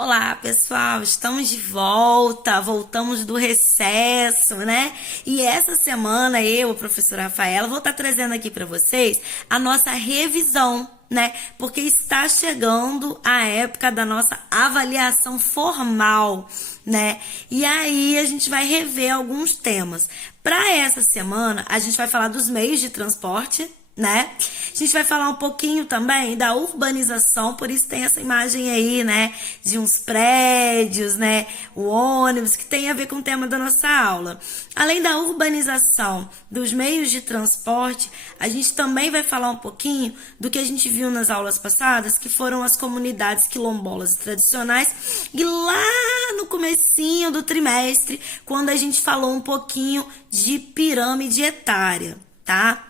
Olá, pessoal, estamos de volta, voltamos do recesso, né? E essa semana eu, a professora Rafaela, vou estar trazendo aqui para vocês a nossa revisão, né? Porque está chegando a época da nossa avaliação formal, né? E aí a gente vai rever alguns temas. Para essa semana, a gente vai falar dos meios de transporte, né? A gente vai falar um pouquinho também da urbanização, por isso tem essa imagem aí, né, de uns prédios, né, o ônibus, que tem a ver com o tema da nossa aula. Além da urbanização dos meios de transporte, a gente também vai falar um pouquinho do que a gente viu nas aulas passadas, que foram as comunidades quilombolas tradicionais, e lá no comecinho do trimestre, quando a gente falou um pouquinho de pirâmide etária, tá?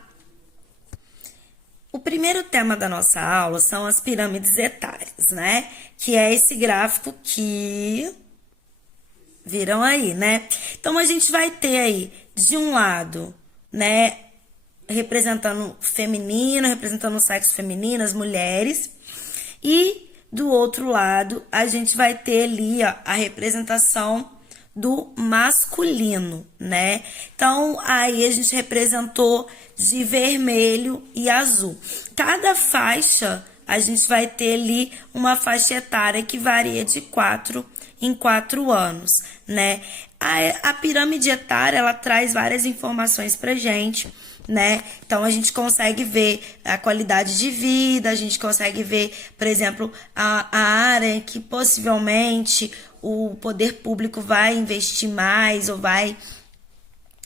O primeiro tema da nossa aula são as pirâmides etárias, né? Que é esse gráfico que viram aí, né? Então a gente vai ter aí, de um lado, né, representando feminino, representando o sexo feminino, as mulheres, e do outro lado a gente vai ter ali, ó, a representação do masculino, né? Então, aí a gente representou de vermelho e azul. Cada faixa, a gente vai ter ali uma faixa etária que varia de 4 em 4 anos, né? A pirâmide etária, ela traz várias informações pra gente, né? Então a gente consegue ver a qualidade de vida, a gente consegue ver, por exemplo, a área em que possivelmente o poder público vai investir mais ou vai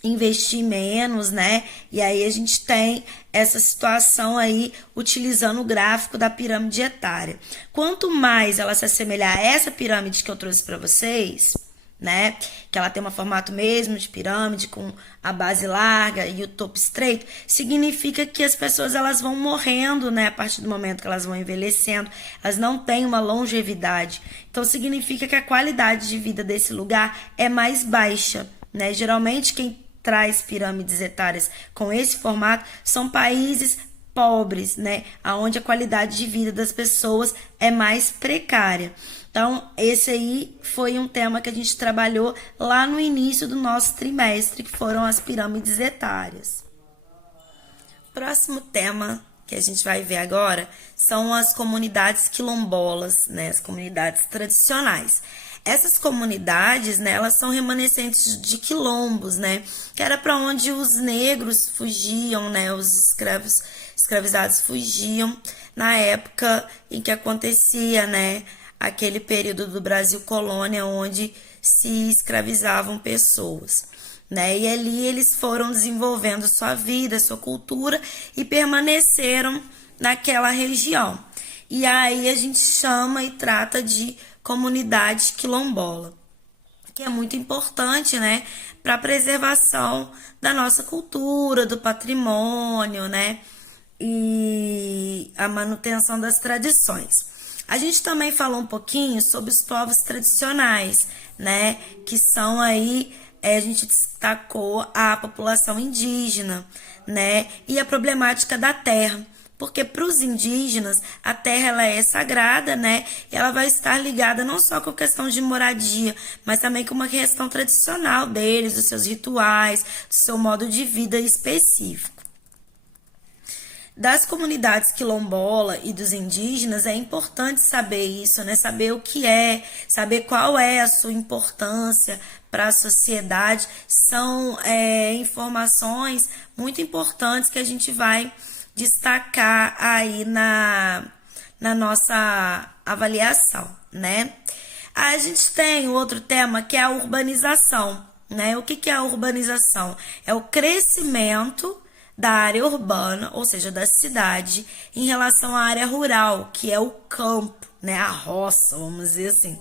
investir menos, né? E aí a gente tem essa situação aí utilizando o gráfico da pirâmide etária. Quanto mais ela se assemelhar a essa pirâmide que eu trouxe para vocês, né? Que ela tem um formato mesmo de pirâmide com a base larga e o topo estreito, significa que as pessoas elas vão morrendo, né? A partir do momento que elas vão envelhecendo, elas não têm uma longevidade. Então significa que a qualidade de vida desse lugar é mais baixa, né? Geralmente quem traz pirâmides etárias com esse formato são países pobres, né? Onde a qualidade de vida das pessoas é mais precária. Então, esse aí foi um tema que a gente trabalhou lá no início do nosso trimestre, que foram as pirâmides etárias. Próximo tema que a gente vai ver agora são as comunidades quilombolas, né? As comunidades tradicionais. Essas comunidades, né, elas são remanescentes de quilombos, né, que era para onde os negros fugiam, né, os escravizados fugiam na época em que acontecia, né, aquele período do Brasil colônia onde se escravizavam pessoas, né, e ali eles foram desenvolvendo sua vida, sua cultura e permaneceram naquela região. E aí a gente chama e trata de comunidade quilombola, que é muito importante, né, para a preservação da nossa cultura, do patrimônio, né, e a manutenção das tradições. A gente também falou um pouquinho sobre os povos tradicionais, né, que são aí, a gente destacou a população indígena, né, e a problemática da terra. Porque para os indígenas a terra ela é sagrada, né? E ela vai estar ligada não só com a questão de moradia, mas também com uma questão tradicional deles, dos seus rituais, do seu modo de vida específico. Das comunidades quilombola e dos indígenas é importante saber isso, né? Saber o que é, saber qual é a sua importância para a sociedade. São informações muito importantes que a gente vai destacar aí na nossa avaliação, né? A gente tem outro tema que é a urbanização, né? O que é a urbanização? É o crescimento da área urbana, ou seja, da cidade, em relação à área rural, que é o campo, né? A roça, vamos dizer assim.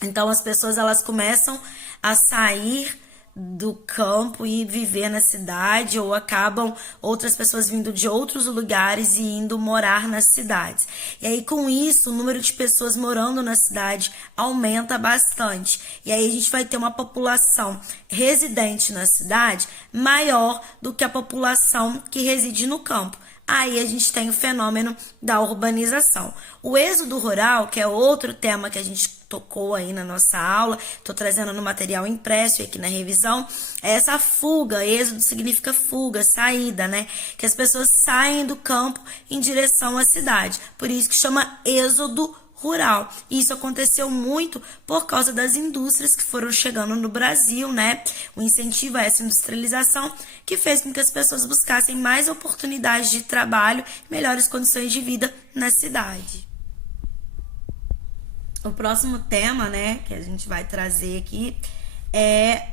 Então as pessoas elas começam a sair do campo e viver na cidade, ou acabam outras pessoas vindo de outros lugares e indo morar nas cidades. E aí com isso, o número de pessoas morando na cidade aumenta bastante. E aí a gente vai ter uma população residente na cidade maior do que a população que reside no campo. aí a gente tem o fenômeno da urbanização. O êxodo rural, que é outro tema que a gente tocou aí na nossa aula, estou trazendo no material impresso e aqui na revisão, é essa fuga. Êxodo significa fuga, saída, né? Que as pessoas saem do campo em direção à cidade. Por isso que chama êxodo rural. E isso aconteceu muito por causa das indústrias que foram chegando no Brasil, né? O incentivo a essa industrialização que fez com que as pessoas buscassem mais oportunidades de trabalho, melhores condições de vida na cidade. O próximo tema, né, que a gente vai trazer aqui é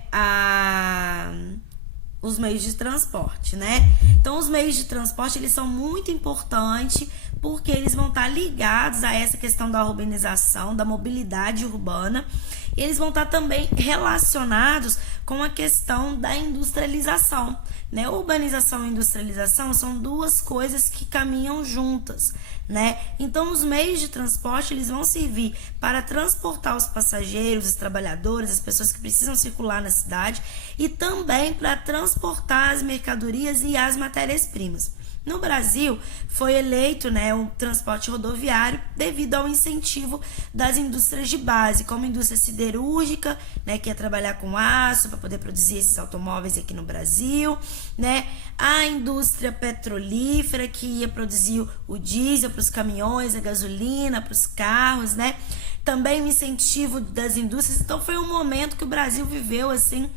os meios de transporte, né? Então, os meios de transporte, eles são muito importantes porque eles vão estar ligados a essa questão da urbanização, da mobilidade urbana, e eles vão estar também relacionados com a questão da industrialização, né? Urbanização e industrialização são duas coisas que caminham juntas, né? Então, os meios de transporte, eles vão servir para transportar os passageiros, os trabalhadores, as pessoas que precisam circular na cidade e também para transportar as mercadorias e as matérias-primas. No Brasil, foi eleito, né, o transporte rodoviário devido ao incentivo das indústrias de base, como a indústria siderúrgica, né, que ia trabalhar com aço para poder produzir esses automóveis aqui no Brasil, né, a indústria petrolífera, que ia produzir o diesel para os caminhões, a gasolina para os carros, né, também o incentivo das indústrias. Então, foi um momento que o Brasil viveu, assim,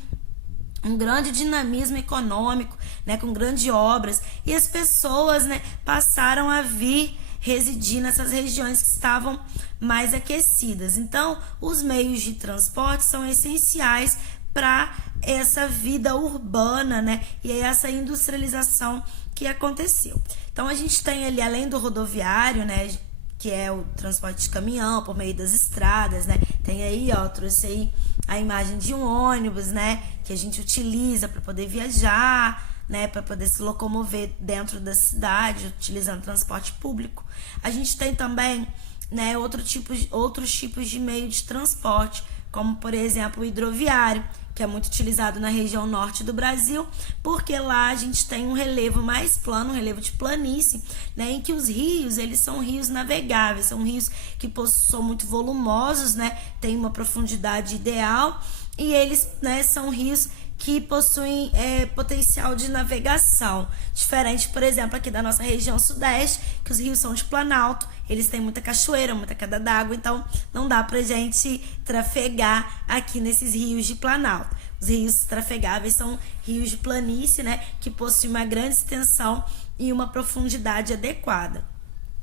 um grande dinamismo econômico, né, com grandes obras, e as pessoas, né, passaram a vir residir nessas regiões que estavam mais aquecidas. Então, os meios de transporte são essenciais para essa vida urbana, né, e essa industrialização que aconteceu. Então, a gente tem ali, além do rodoviário, né, que é o transporte de caminhão por meio das estradas, né? Tem aí, ó, trouxe aí a imagem de um ônibus, né? Que a gente utiliza para poder viajar, né? Para poder se locomover dentro da cidade, utilizando transporte público. A gente tem também, né, outros tipos de meio de transporte, como, por exemplo, o hidroviário, que é muito utilizado na região norte do Brasil, porque lá a gente tem um relevo mais plano, um relevo de planície, né, em que os rios, eles são rios navegáveis, são rios que são muito volumosos, né, tem uma profundidade ideal, e eles, né, são rios que possuem potencial de navegação, diferente, por exemplo, aqui da nossa região sudeste, que os rios são de planalto, eles têm muita cachoeira, muita queda d'água, então não dá pra gente trafegar aqui nesses rios de planalto. Os rios trafegáveis são rios de planície, né, que possuem uma grande extensão e uma profundidade adequada.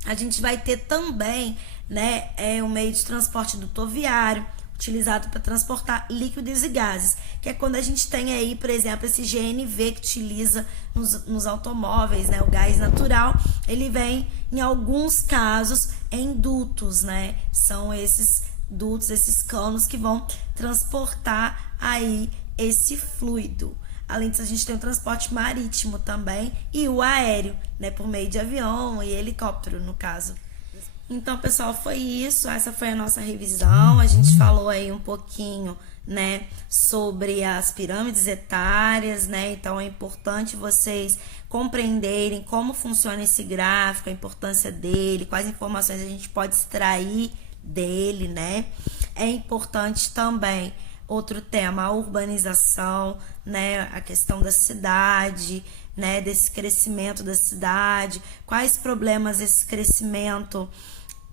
A gente vai ter também, né, o meio de transporte dutoviário, utilizado para transportar líquidos e gases, que é quando a gente tem aí, por exemplo, esse GNV que utiliza nos automóveis, né, o gás natural, ele vem, em alguns casos, em dutos, né, são esses dutos, esses canos que vão transportar aí esse fluido. Além disso, a gente tem o transporte marítimo também e o aéreo, né, por meio de avião e helicóptero, no caso. Então, pessoal, foi isso. Essa foi a nossa revisão. A gente falou aí um pouquinho, né, sobre as pirâmides etárias, né? Então, é importante vocês compreenderem como funciona esse gráfico, a importância dele, quais informações a gente pode extrair dele, né? É importante também outro tema, a urbanização, né? A questão da cidade, né? Desse crescimento da cidade, quais problemas esse crescimento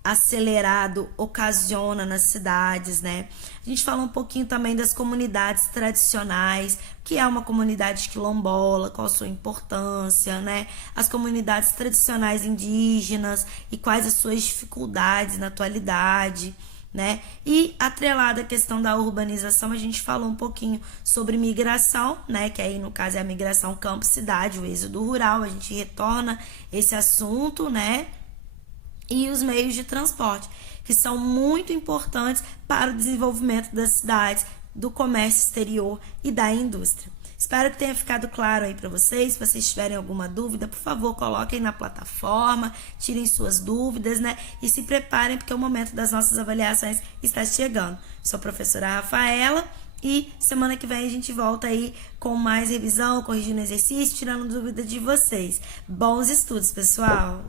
acelerado ocasiona nas cidades, né? A gente fala um pouquinho também das comunidades tradicionais, que é uma comunidade quilombola, qual a sua importância, né? As comunidades tradicionais indígenas e quais as suas dificuldades na atualidade, né? E atrelada à questão da urbanização, a gente falou um pouquinho sobre migração, né? Que aí no caso é a migração campo-cidade, o êxodo rural, a gente retorna esse assunto, né? E os meios de transporte, que são muito importantes para o desenvolvimento das cidades, do comércio exterior e da indústria. Espero que tenha ficado claro aí para vocês. Se vocês tiverem alguma dúvida, por favor, coloquem na plataforma, tirem suas dúvidas, né? E se preparem, porque o momento das nossas avaliações está chegando. Sou a professora Rafaela, E semana que vem a gente volta aí com mais revisão, corrigindo exercício, tirando dúvida de vocês. Bons estudos, pessoal!